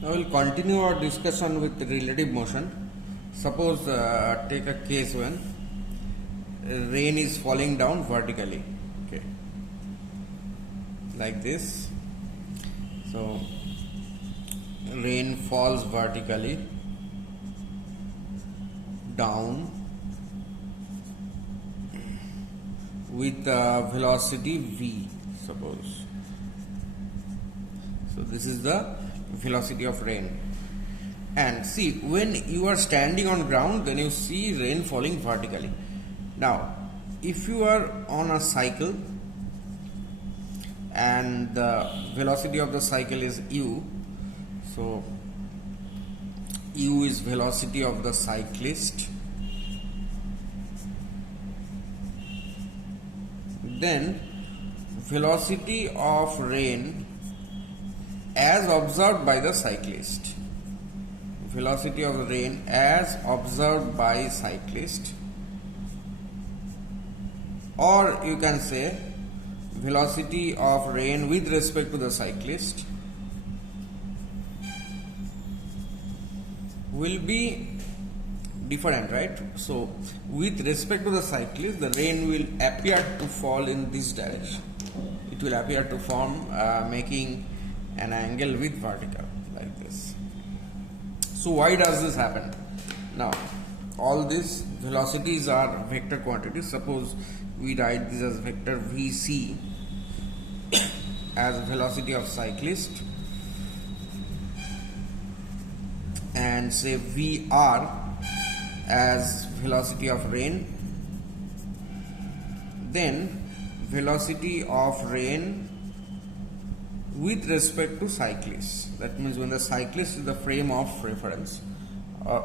Now we'll continue our discussion with relative motion. Suppose take a case when rain is falling down vertically, okay, like this. So rain falls vertically down with velocity v, suppose. So this is the velocity of rain. And see, when you are standing on ground, then you see rain falling vertically. Now if you are on a cycle and the velocity of the cycle is u, so u is velocity of the cyclist, then velocity of rain as observed by the cyclist, velocity of rain as observed by cyclist, or you can say velocity of rain with respect to the cyclist will be different, right? So with respect to the cyclist, the rain will appear to fall in this direction. It will appear to form making an angle with vertical like this. So why does this happen? Now all these velocities are vector quantities. Suppose we write this as vector vc as velocity of cyclist, and say vr as velocity of rain. Then velocity of rain with respect to cyclist, that means when the cyclist is the frame of reference or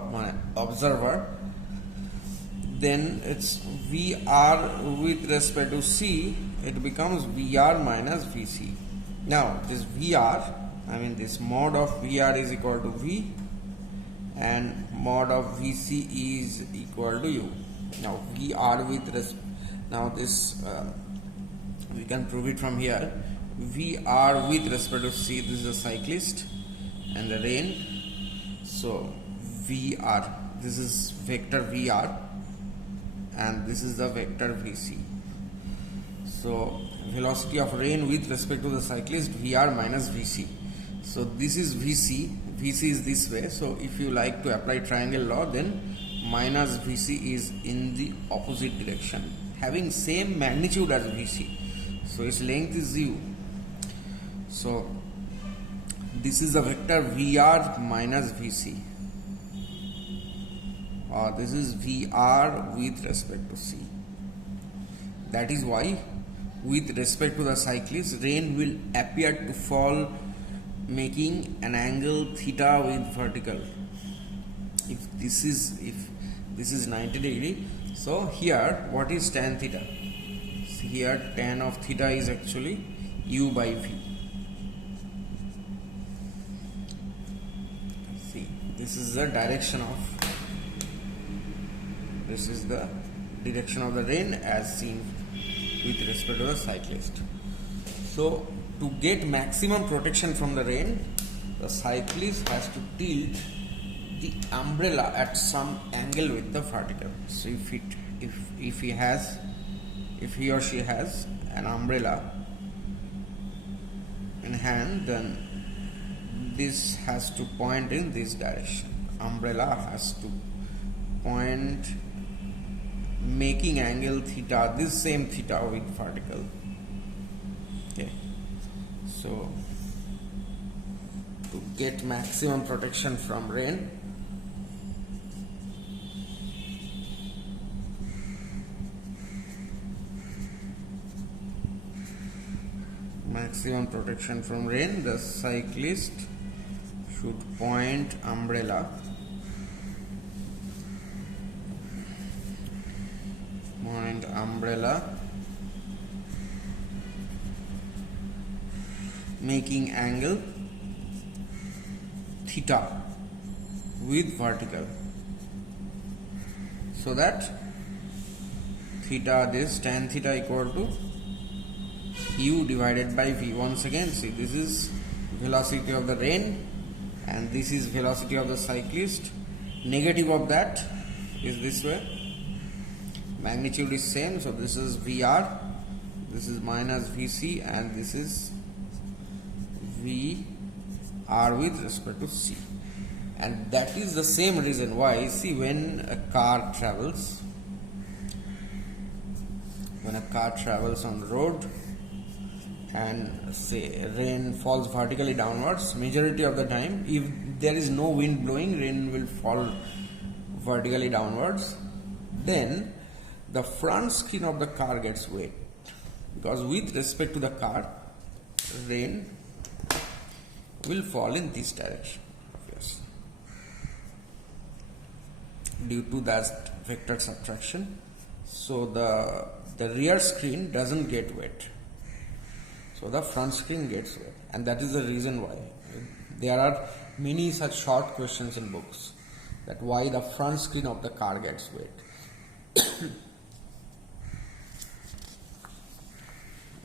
observer, then it's vr with respect to c, it becomes vr minus vc. Now this vr, I mean this mod of vr is equal to v and mod of vc is equal to u. Now vr with respect, now this we can prove it from here. Vr with respect to c, this is a cyclist and the rain, so vr, this is vector vr and this is the vector vc. So velocity of rain with respect to the cyclist, vr minus vc. So this is vc, vc is this way. So if you like to apply triangle law, then minus vc is in the opposite direction, having same magnitude as vc, so its length is u. So this is the vector vr minus vc, or this is vr with respect to c. That is why with respect to the cyclist, rain will appear to fall making an angle theta with vertical. If this is 90 degree, so here what is tan theta? So here tan of theta is actually u by v. See, this is the direction of the rain as seen with respect to the cyclist. So to get maximum protection from the rain, the cyclist has to tilt the umbrella at some angle with the vertical. So if he or she has an umbrella in hand, then this has to point in this direction. Umbrella has to point making angle theta, this same theta with vertical. Okay, so to get maximum protection from rain, the cyclist should point umbrella making angle theta with vertical, so that theta, this tan theta equal to u divided by v. Once again, see, this is velocity of the rain and this is velocity of the cyclist. Negative of that is this way. Magnitude is same, so this is VR, this is minus VC, and this is VR with respect to C. And that is the same reason why, see, when a car travels on the road and say rain falls vertically downwards, majority of the time, if there is no wind blowing, rain will fall vertically downwards. Then the front screen of the car gets wet, because with respect to the car, rain will fall in this direction. Yes, due to that vector subtraction. So the rear screen doesn't get wet, so the front screen gets wet, and that is the reason why there are many such short questions in books, that why the front screen of the car gets wet.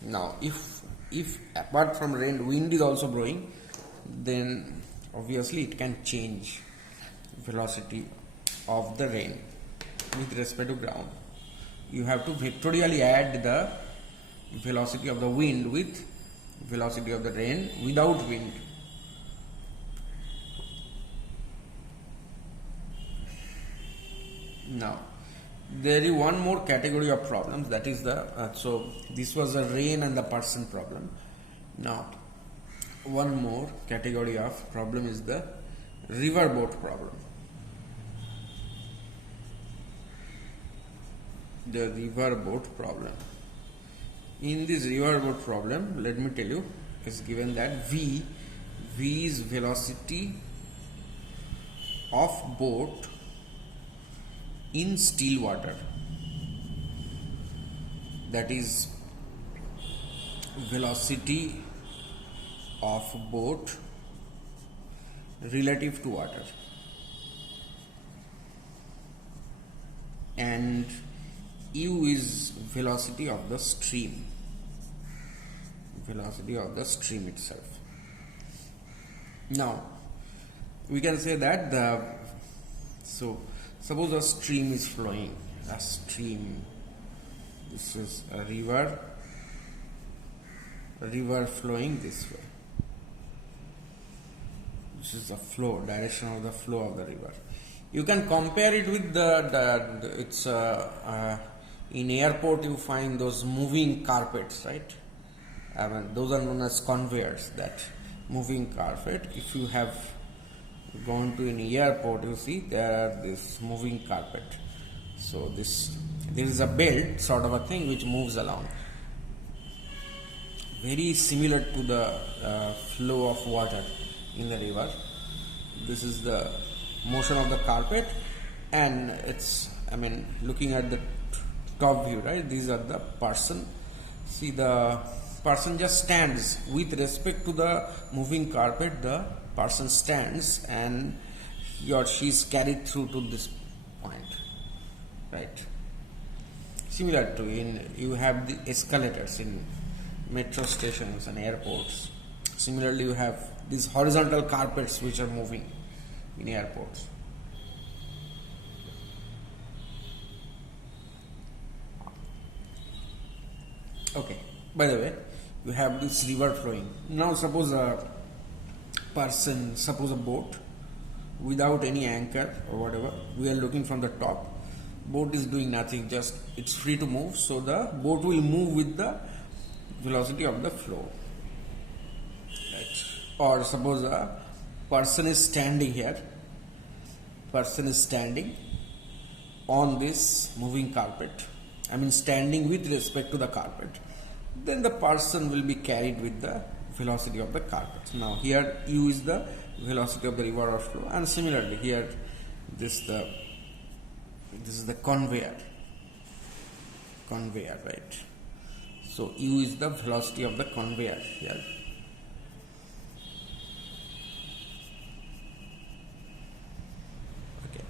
Now if apart from rain, wind is also blowing, then obviously it can change velocity of the rain with respect to ground. You have to vectorially add the velocity of the wind with velocity of the rain without wind. Now there is one more category of problems, that is the so this was the rain and the person problem. Now one more category of problem is the riverboat problem. The riverboat problem. In this riverboat problem, let me tell you, it's given that V is velocity of boat in still water, that is velocity of boat relative to water, and U is velocity of the stream, itself. Now we can say that suppose a stream is flowing, this is a river flowing this way. This is the flow, direction of the flow of the river. You can compare it with in airport you find those moving carpets, right? I mean, those are known as conveyors, that moving carpet. If you have gone to an airport, you see there are this moving carpet. So there is a belt sort of a thing which moves along, very similar to the flow of water in the river. This is the motion of the carpet, and it's, I mean, looking at the top view, right? These are the person. See, the person just stands with respect to the moving carpet. The person stands and he or she is carried through to this point, right? Similar to you have the escalators in metro stations and airports. Similarly, you have these horizontal carpets which are moving in airports. Okay, by the way, you have this river flowing. Now suppose a boat without any anchor or whatever, we are looking from the top. Boat is doing nothing, just it's free to move, so the boat will move with the velocity of the flow, right? Or suppose a person is standing here, on this moving carpet, I mean standing with respect to the carpet, then the person will be carried with the velocity of the carpet. Now here U is the velocity of the river or flow, and similarly here this is the conveyor, right? So U is the velocity of the conveyor here. Okay.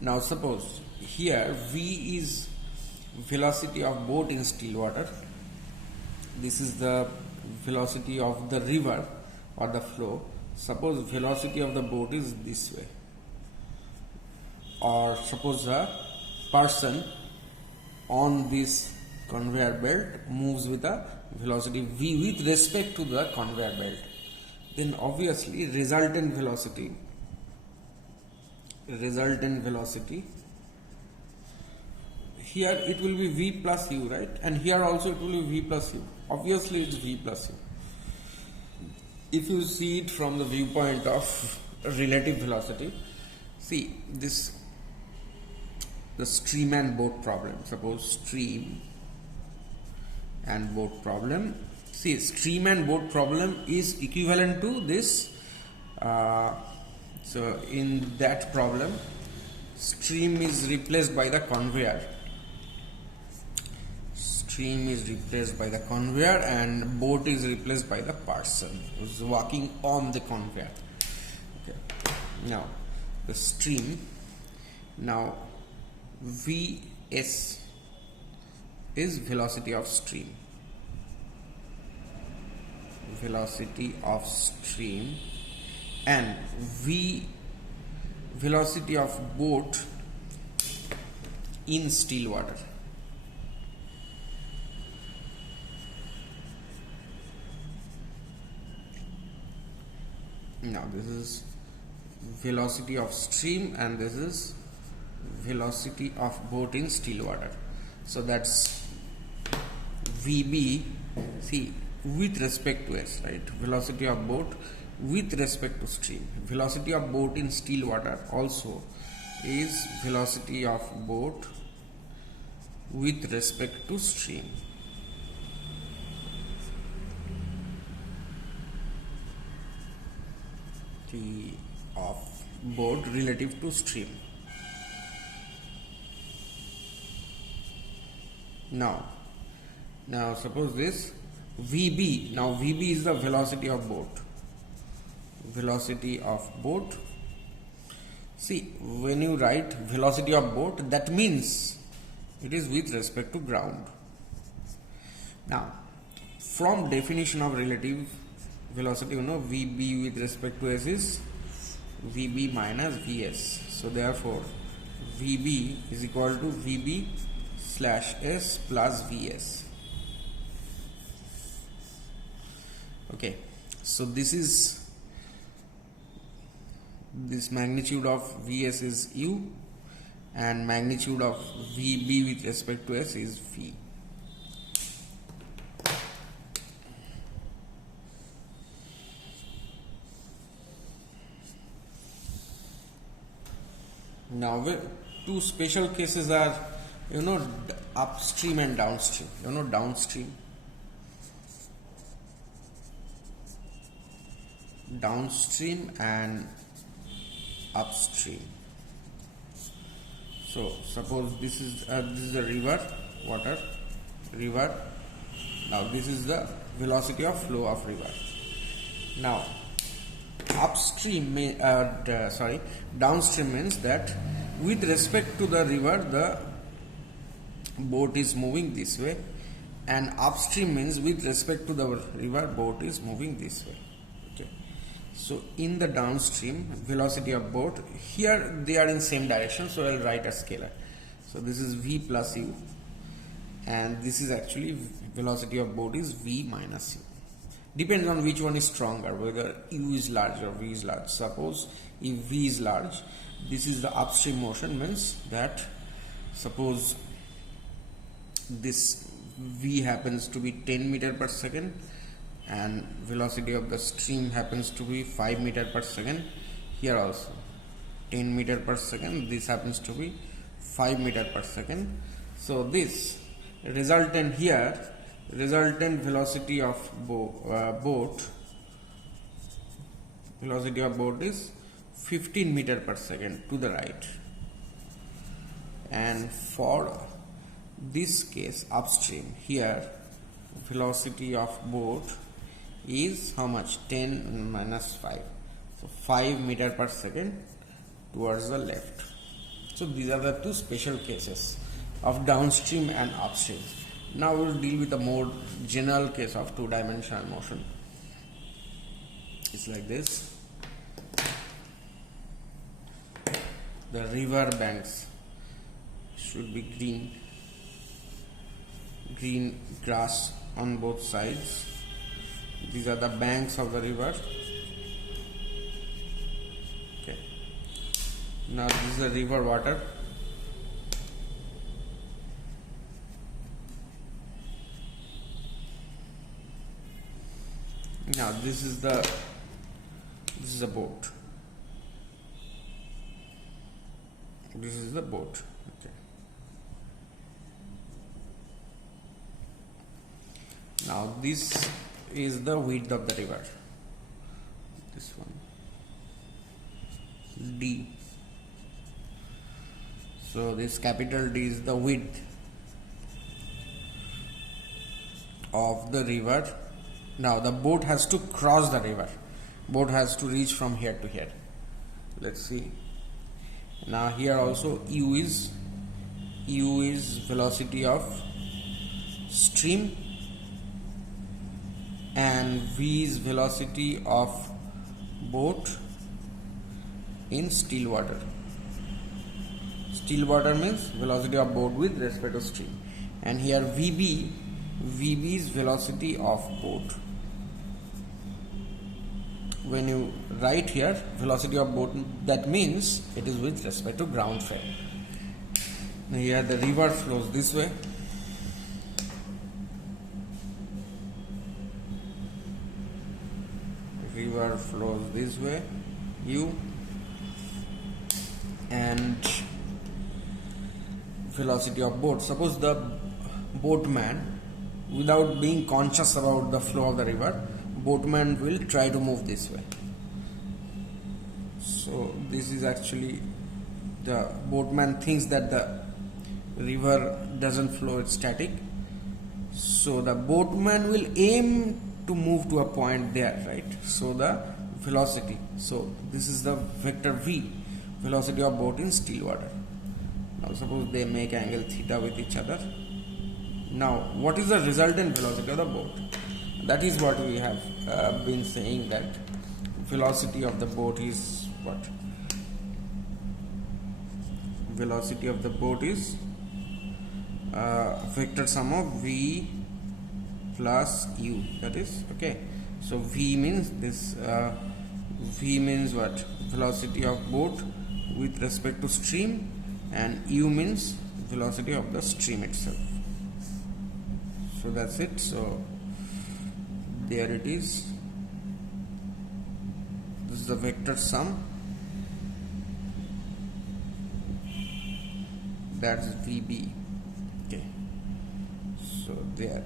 Now suppose here V is velocity of boat in still water. This is the velocity of the river or the flow. suppose velocity of the boat is this way, or suppose a person on this conveyor belt moves with a velocity v with respect to the conveyor belt, then obviously resultant velocity here it will be v plus u, right? And here also it will be v plus u. Obviously it's v plus u. If you see it from the viewpoint of relative velocity, see this, the stream and boat problem. Suppose stream and boat problem. See, stream and boat problem is equivalent to this. So in that problem, stream is replaced by the conveyor. Stream is replaced by the conveyor and boat is replaced by the person who is walking on the conveyor. Okay. Now the stream, now Vs is velocity of stream. Velocity of stream, and V velocity of boat in still water. Now this is velocity of stream and this is velocity of boat in still water. So that's Vb, see, with respect to s, right? Velocity of boat with respect to stream. Velocity of boat in still water also is velocity of boat with respect to stream. Of boat relative to stream. Now suppose this Vb, now Vb is the velocity of boat. Velocity of boat. See, when you write velocity of boat, that means it is with respect to ground. Now, from definition of relative velocity, you know, Vb with respect to s is Vb minus Vs. So therefore, Vb is equal to Vb slash s plus Vs. Okay, so this magnitude of Vs is u and magnitude of Vb with respect to s is v. Now two special cases are, you know, upstream and downstream. You know, downstream and upstream. So suppose this is a river, river. Now this is the velocity of flow of river. Now upstream downstream means that with respect to the river the boat is moving this way, and upstream means with respect to the river boat is moving this way. Okay, so in the downstream velocity of boat, here they are in same direction, so I'll write a scalar. So this is v plus u, and this is actually velocity of boat is v minus u. Depends on which one is stronger, whether u is large or v is large. Suppose if v is large, this is the upstream motion, means that suppose this v happens to be 10 meter per second and velocity of the stream happens to be 5 meter per second. Here also 10 meter per second, this happens to be 5 meter per second. So this resultant velocity of boat is 15 meter per second to the right, and for this case upstream, here velocity of boat is how much? 10 minus 5, so 5 meter per second towards the left. So these are the two special cases of downstream and upstream. Now we will deal with a more general case of two-dimensional motion. It's like this. the river banks should be green grass on both sides. These are the banks of the river. Okay. Now this is the river water. Now this is a boat. This is the boat. Okay. Now this is the width of the river. This one, D. So this capital D is the width of the river. Now the boat has to cross the river. Boat has to reach from here to here. Let's see. Now here also U is velocity of stream, and V is velocity of boat in still water. Still water means velocity of boat with respect to stream. And here VB is velocity of boat. When you write here velocity of boat, that means it is with respect to ground frame. Now here the river flows this way. River flows this way, U, and velocity of boat. Suppose the boatman, without being conscious about the flow of the river, boatman will try to move this way. So this is actually, the boatman thinks that the river doesn't flow, it's static. So the boatman will aim to move to a point there, right? So the velocity, so this is the vector V, velocity of boat in still water. Now suppose they make angle theta with each other. Now what is the resultant velocity of the boat? That is what we have been saying, that velocity of the boat is what? Velocity of the boat is vector sum of V plus U. That is okay. So V means this. V means what? Velocity of boat with respect to stream, and U means velocity of the stream itself. So that's it. So there it is. This is the vector sum. That's VB. Okay. So there.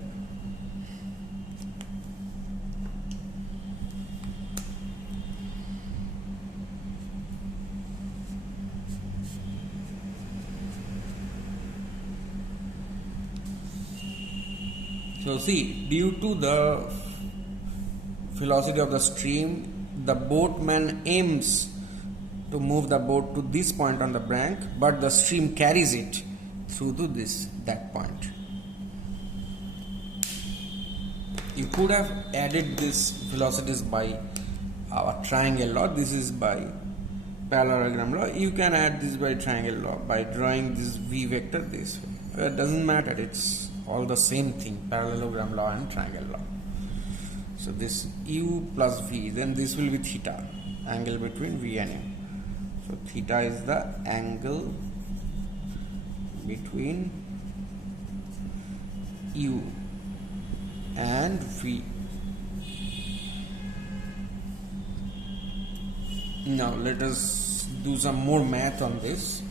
So see, due to the velocity of the stream, the boatman aims to move the boat to this point on the bank, but the stream carries it through to that point. You could have added these velocities by our triangle law. This is by parallelogram law. You can add this by triangle law by drawing this V vector this way. It doesn't matter, it's all the same thing, parallelogram law and triangle law. So this U plus V, then this will be theta, angle between V and U. So theta is the angle between U and V. Now let us do some more math on this.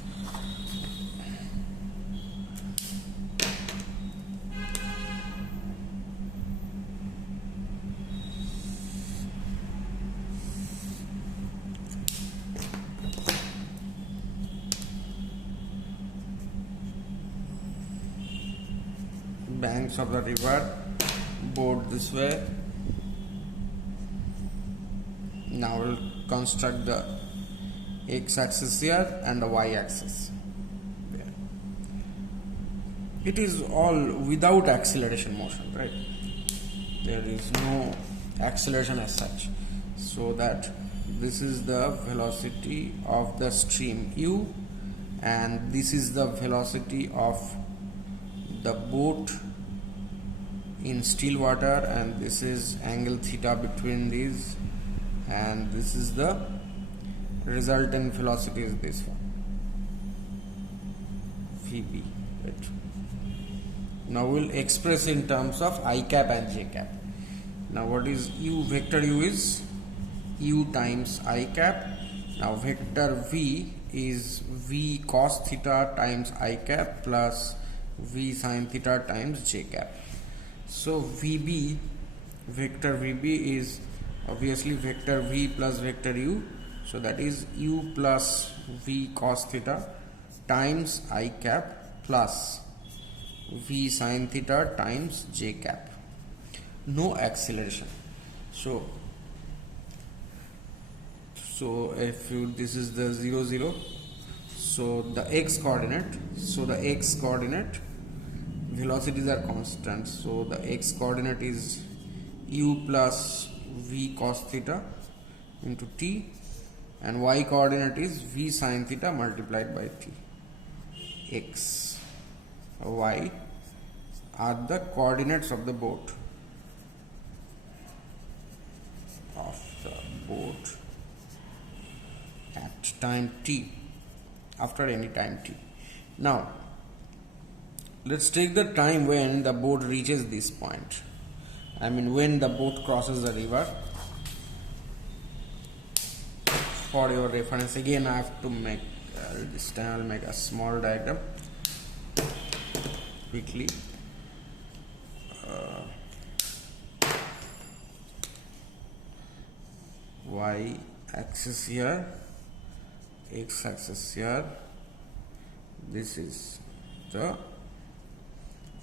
Banks of the river, boat this way. Now we'll construct the x-axis here and the y-axis there. It is all without acceleration motion, right? There is no acceleration as such. So that this is the velocity of the stream U, and this is the velocity of the boat in still water, and this is angle theta between these, and this is the resultant velocity is this one, Vb, right? Now we'll express in terms of I cap and j cap. Now what is u? Vector u is u times I cap. Now vector v is v cos theta times I cap plus v sin theta times j cap. So Vb, vector Vb is obviously vector v plus vector u, so that is u plus v cos theta times I cap plus v sin theta times j cap. No acceleration. So if you, this is the 0 0, so the x coordinate, velocities are constant, so the x coordinate is u plus v cos theta into t, and y coordinate is v sin theta multiplied by t. X, y are the coordinates of the boat, at time t, after any time t. Now let's take the time when the boat reaches this point. I mean when the boat crosses the river. For your reference, again I have to make this time I'll make a small diagram quickly. Y axis here, x axis here, this is the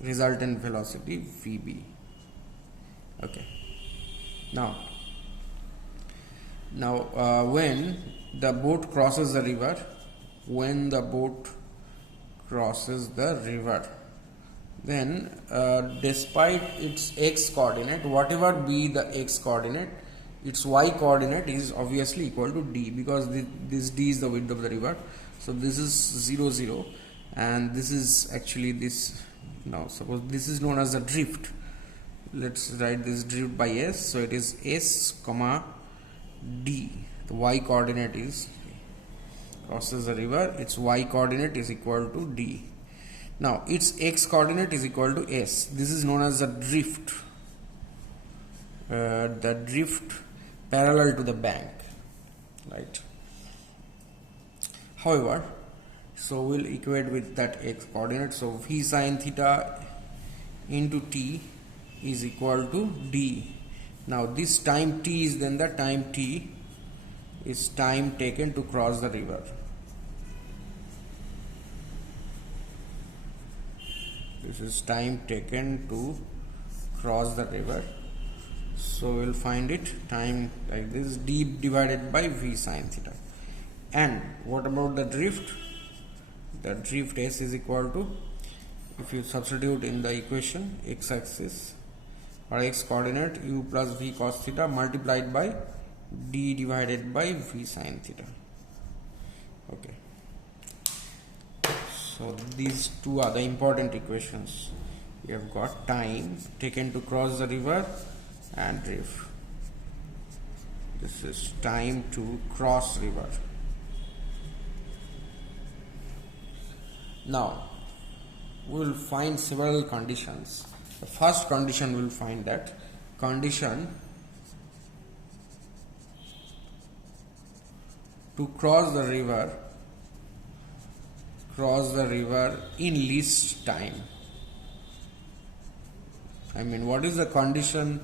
resultant velocity Vb. Okay, now when the boat crosses the river, then despite its x coordinate, whatever be the x coordinate, its y coordinate is obviously equal to d, because this d is the width of the river. So this is 0 0, and this is actually this. Now suppose this is known as the drift. Let's write this drift by s. So it is s comma d. The y coordinate is crosses the river, its y coordinate is equal to d. Now its x coordinate is equal to s. This is known as the drift. The drift parallel to the bank, right? However, so we'll equate with that x coordinate. So v sin theta into t is equal to d. Now this time t is then the time t is time taken to cross the river. This is time taken to cross the river. So we'll find it time like this, d divided by v sin theta. And what about the drift? The drift s is equal to, if you substitute in the equation, x axis or x coordinate u plus v cos theta multiplied by d divided by v sin theta. Okay, so these two are the important equations. We have got time taken to cross the river and drift. This is time to cross river. Now we will find several conditions. The first condition, we will find that condition to cross the river in least time. I mean, what is the condition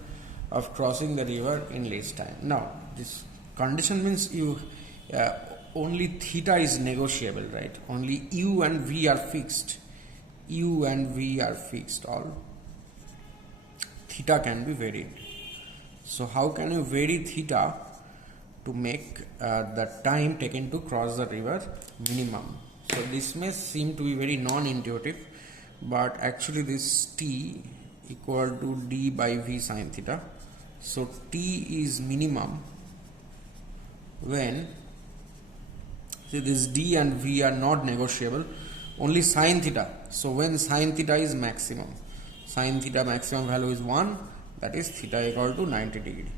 of crossing the river in least time? Now this condition means you only theta is negotiable, right? Only u and v are fixed. All theta can be varied. So how can you vary theta to make the time taken to cross the river minimum? So this may seem to be very non-intuitive, but actually this t equal to d by v sin theta. So t is minimum when See, this d and v are not negotiable, only sine theta. So when sine theta is maximum, sine theta maximum value is 1, that is theta equal to 90 degree.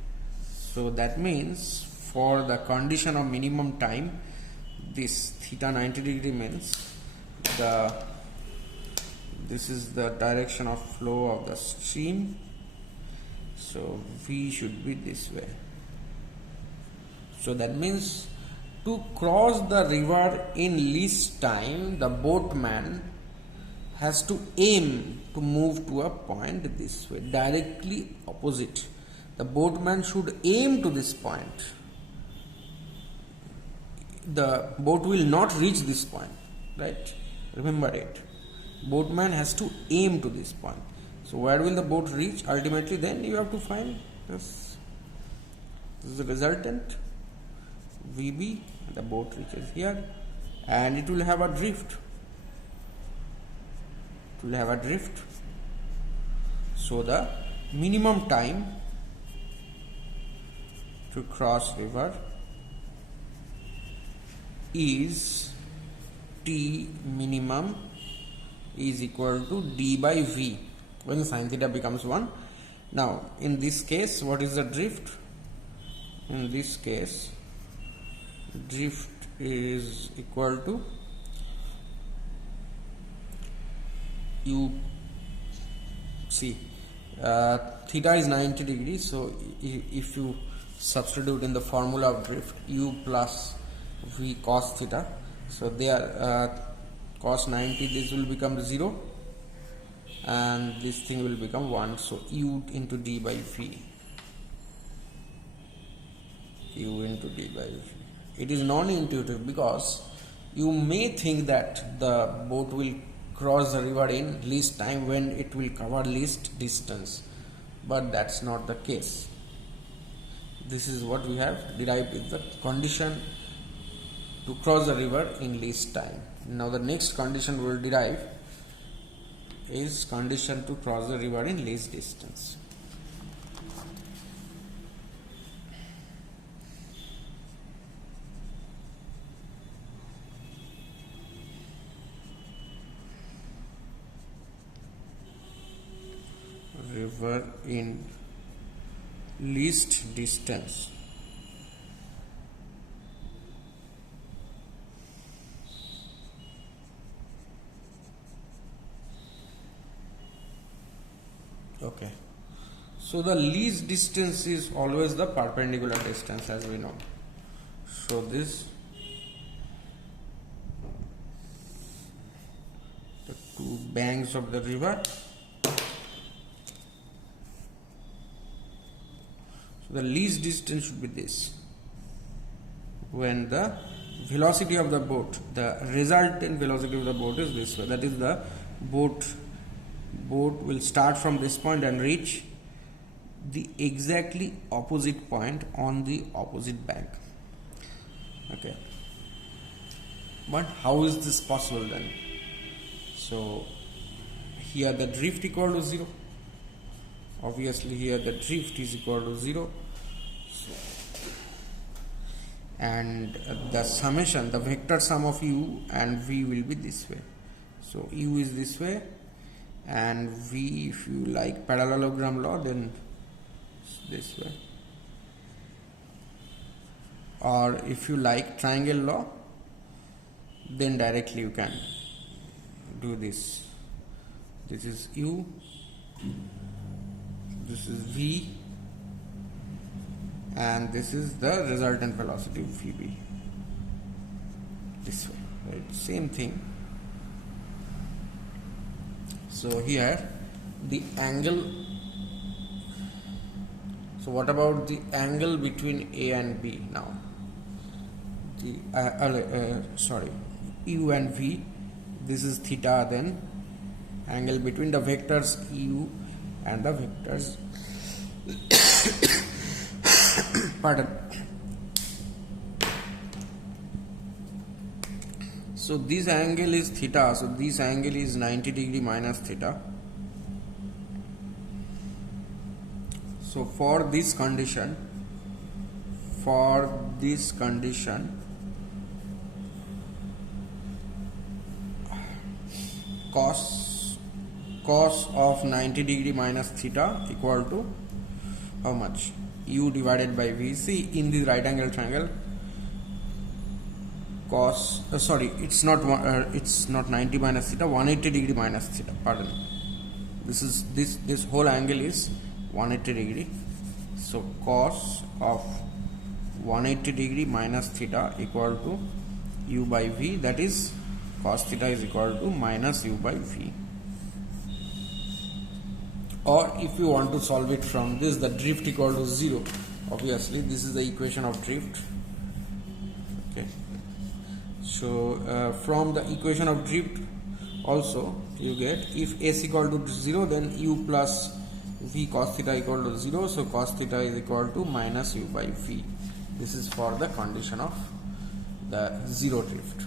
So that means for the condition of minimum time, this theta 90 degree means this is the direction of flow of the stream. So v should be this way. So that means to cross the river in least time, the boatman has to aim to move to a point this way, directly opposite. The boatman should aim to this point. The boat will not reach this point, right? Remember it. Boatman has to aim to this point. So where will the boat reach ultimately? Then you have to find this. This is the resultant VB. The boat reaches here and it will have a drift. It will have a drift. So the minimum time to cross river is T minimum is equal to d by v when sin theta becomes 1. Now in this case, what is the drift? In this case, drift is equal to you see theta is 90 degrees, so if you substitute in the formula of drift u plus v cos theta, so there cos 90, this will become 0 and this thing will become 1, so u into d by v, u into d by v. It is non-intuitive because you may think that the boat will cross the river in least time when it will cover least distance, but that's not the case. This is what we have derived with the condition to cross the river in least time. Now the next condition we will derive is condition to cross the river in least distance. River in least distance. Okay, so the least distance is always the perpendicular distance, as we know. So this, the two banks of the river, so the least distance should be this. When the velocity of the boat, the resultant velocity of the boat is this way, that is the boat will start from this point and reach the exactly opposite point on the opposite bank. Okay, but how is this possible then? So here the drift equal to 0, obviously here the drift is equal to 0, and the summation, the vector sum of u and v will be this way. So u is this way and v, if you like parallelogram law, then this way, or if you like triangle law, then directly you can do this. This is u, this is v, and this is the resultant velocity of vb, this way, right? Same thing. So here the angle, so what about the angle between A and B now? The u and v, this is theta, then angle between the vectors u and the vectors pardon. So this angle is theta, so this angle is 90 degree minus theta. So for this condition cos of 90 degree minus theta equal to how much? U divided by V. See, in the right angle triangle, cos it's not 90 minus theta, 180 degree minus theta, pardon. This whole angle is 180 degree. So cos of 180 degree minus theta equal to U by V, that is cos theta is equal to minus U by V. Or if you want to solve it from this, the drift equal to 0. Obviously this is the equation of drift. Okay, so from the equation of drift also you get, if S equal to 0, then U plus V cos theta equal to 0, so cos theta is equal to minus U by V. This is for the condition of the zero drift.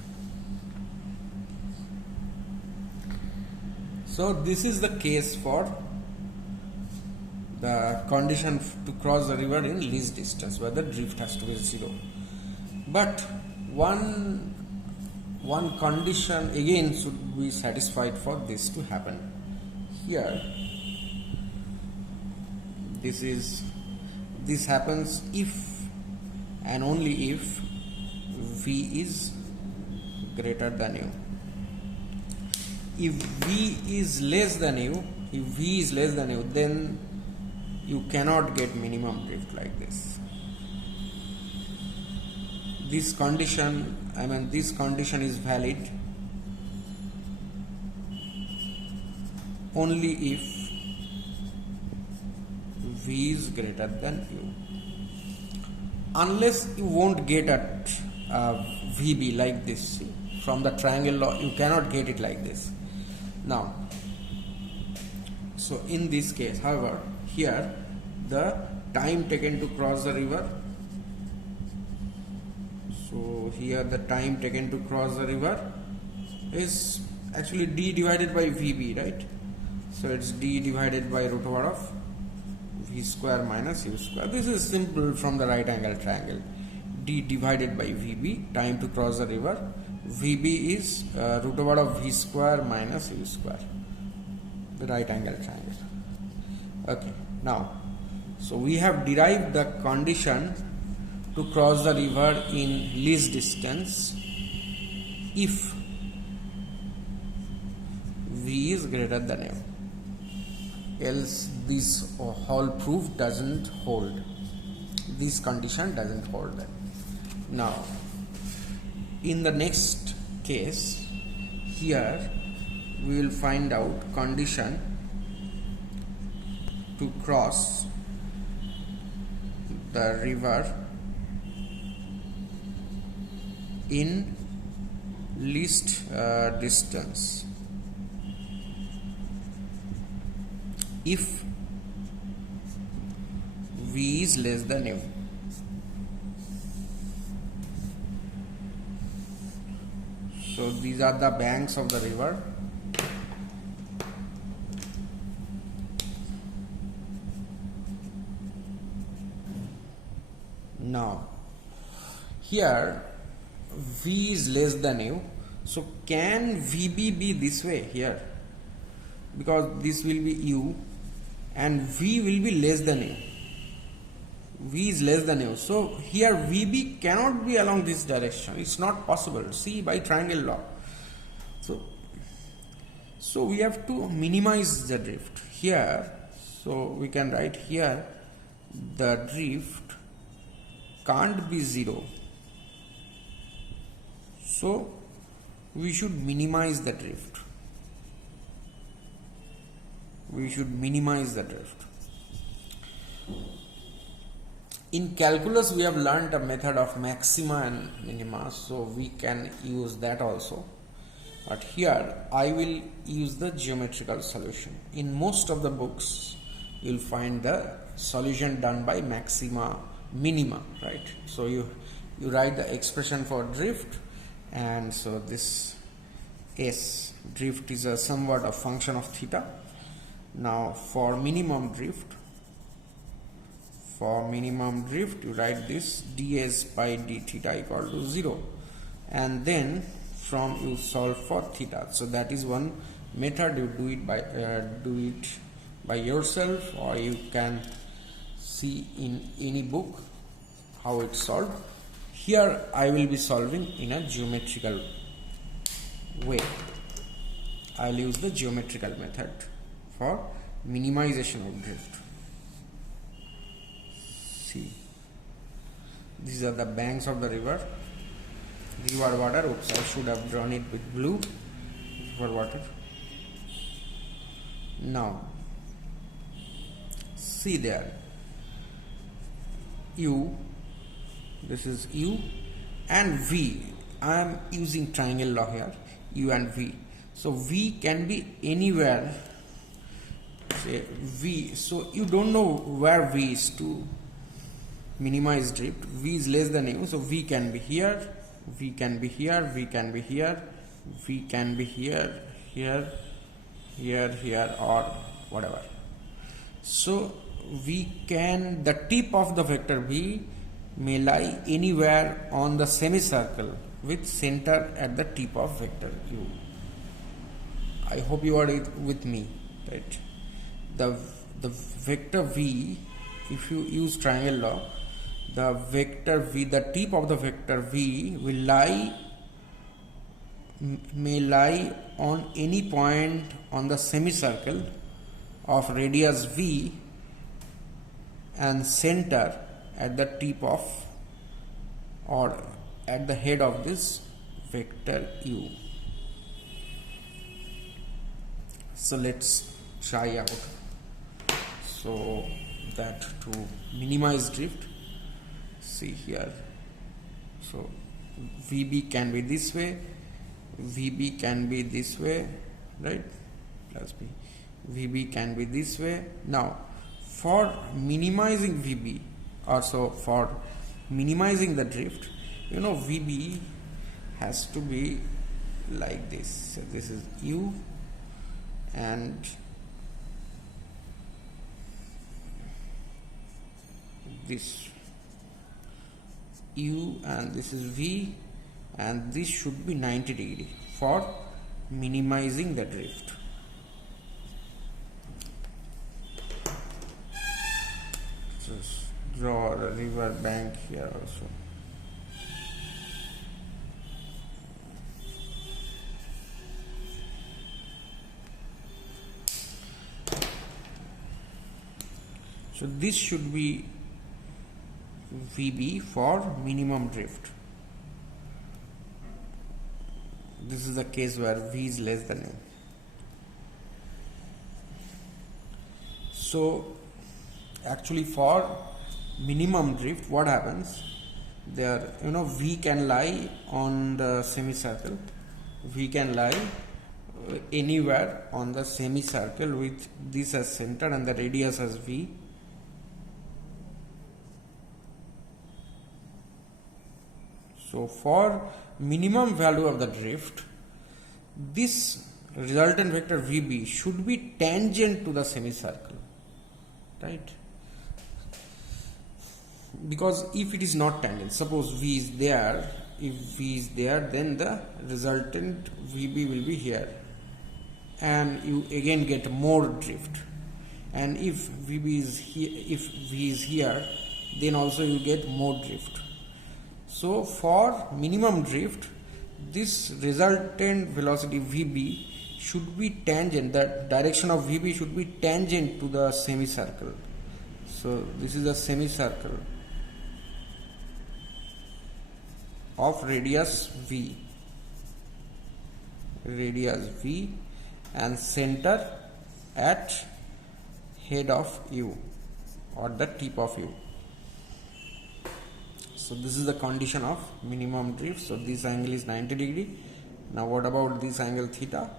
So this is the case for the condition to cross the river in least distance, where the drift has to be 0. But one condition again should be satisfied for this to happen. Here this happens if and only if V is greater than U. If V is less than U, then you cannot get minimum drift like this. This condition is valid only if V is greater than U. Unless you won't get at VB like this. See, from the triangle law you cannot get it like this. Now, so in this case, however, here the time taken to cross the river, so here the time taken to cross the river is actually d divided by VB, right? So it's d divided by root over of V square minus U square. This is simple from the right angle triangle. D divided by VB, time to cross the river. VB is root over of V square minus U square, the right angle triangle. Okay, now, so we have derived the condition to cross the river in least distance if V is greater than U. Else this whole proof doesn't hold. This condition doesn't hold then. Now, in the next case, here we will find out condition to cross the river in least distance if V is less than U. So these are the banks of the river. Now, here V is less than U. So can VB be this way here? Because this will be U and V will be less than U. V is less than U. So here VB cannot be along this direction. It's not possible. See, by triangle law. So we have to minimize the drift here. So we can write here the drift can't be 0. So we should minimize the drift. We should minimize the drift. In calculus, we have learnt a method of maxima and minima, so we can use that also. But here, I will use the geometrical solution. In most of the books, you will find the solution done by maxima, minima, right? So you write the expression for drift, and so this S, drift is a somewhat a function of theta. Now, for minimum drift, you write this ds by d theta equal to 0, and then from you solve for theta. So that is one method. You do it by yourself, or you can see in any book how it's solved. Here I will be solving in a geometrical way. I will use the geometrical method for minimization of drift. See, these are the banks of the river water. Oops, I should have drawn it with blue. River water. Now see there, U, this is U and V. I am using triangle law here, U and V. So V can be anywhere, say V. So you don't know where V is to minimize drift. V is less than U, so V can be here, V can be here, V can be here, V can be here, here, or whatever. So the tip of the vector V may lie anywhere on the semicircle with center at the tip of vector U. I hope you are with me, right? The vector V, if you use triangle law, the vector V, the tip of the vector V may lie on any point on the semicircle of radius V and center at the tip of or at the head of this vector U. So let's try out. So that to minimize drift, see here, so VB can be this way, VB can be this way, right, plus B, VB can be this way. Now for minimizing VB, also for minimizing the drift, VB has to be like this. So this is U and this U, and this is V, and this should be 90 degree for minimizing the drift. Just draw a river bank here also. So this should be VB for minimum drift. This is the case where V is less than U. So actually for minimum drift, what happens there, V can lie on the semicircle, V can lie anywhere on the semicircle with this as center and the radius as V. So for minimum value of the drift, this resultant vector VB should be tangent to the semicircle, right? Because if it is not tangent, suppose V is there, if V is there, then the resultant VB will be here, and you again get more drift. And if VB is here, if V is here, then also you get more drift. So for minimum drift, this resultant velocity VB should be tangent, the direction of VB should be tangent to the semicircle. So this is a semicircle of radius V, and center at head of U or the tip of U. So this is the condition of minimum drift. So this angle is 90 degree. Now what about this angle theta?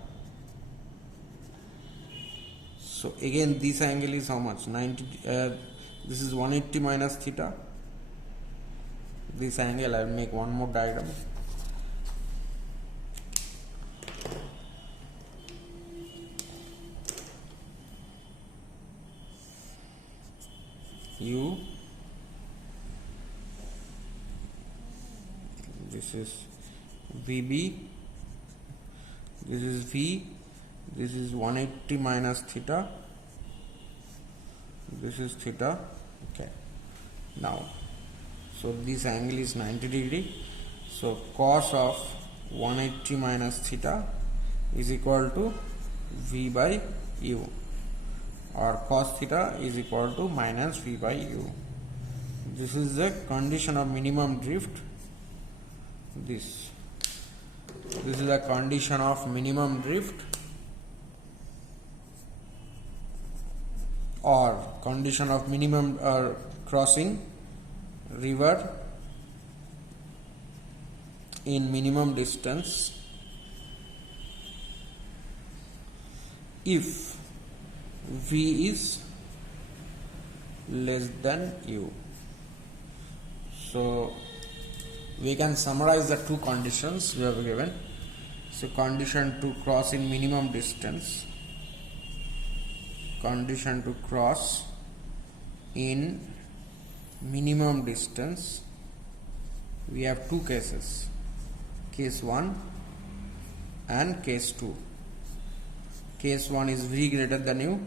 So again this angle is how much? 90. This is 180 minus theta. This angle, I will make one more diagram. U, this is VB, this is V, This is 180 minus theta. This is theta. Okay. Now, so this angle is 90 degree. So cos of 180 minus theta is equal to V by U, or cos theta is equal to minus V by U. This is the condition of minimum drift. This is the condition of minimum drift, or condition of minimum crossing river in minimum distance if V is less than U. So we can summarize the two conditions we have given. So condition to cross in minimum distance, condition to cross in minimum distance, we have two cases, case 1 and case 2. Case 1 is V greater than U,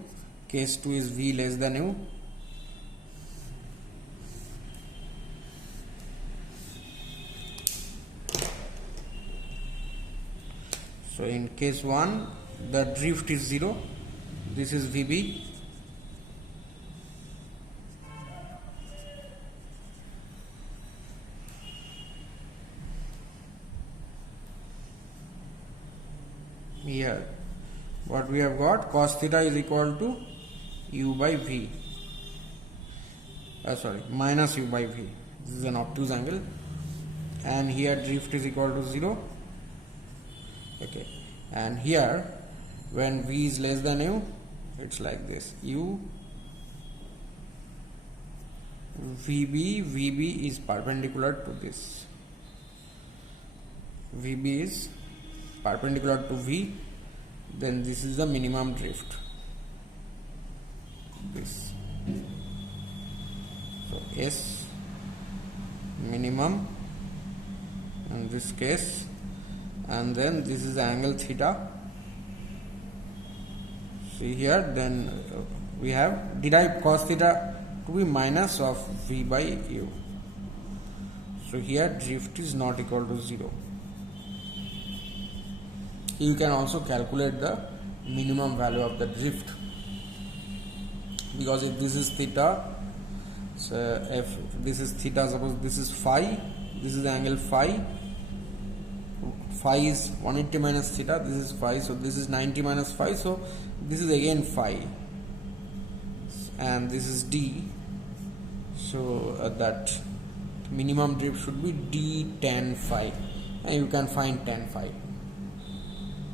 case 2 is V less than U. So in case 1 the drift is 0, this is VB, here what we have got, cos theta is equal to U by V, minus U by V. This is an obtuse angle, and here drift is equal to 0. Okay, and here when V is less than U, it's like this, U VB is perpendicular to this, VB is perpendicular to V, then this is the minimum drift, this. So S minimum in this case, and then this is the angle theta. See here, then we have derived cos theta to be minus of V by U. So here drift is not equal to 0. You can also calculate the minimum value of the drift, because if this is theta, so if this is theta, suppose this is phi, this is the angle phi. Phi is 180 minus theta, this is phi, so this is 90 minus phi, so this is again phi, and this is d. So that minimum drift should be d tan phi, and you can find tan phi.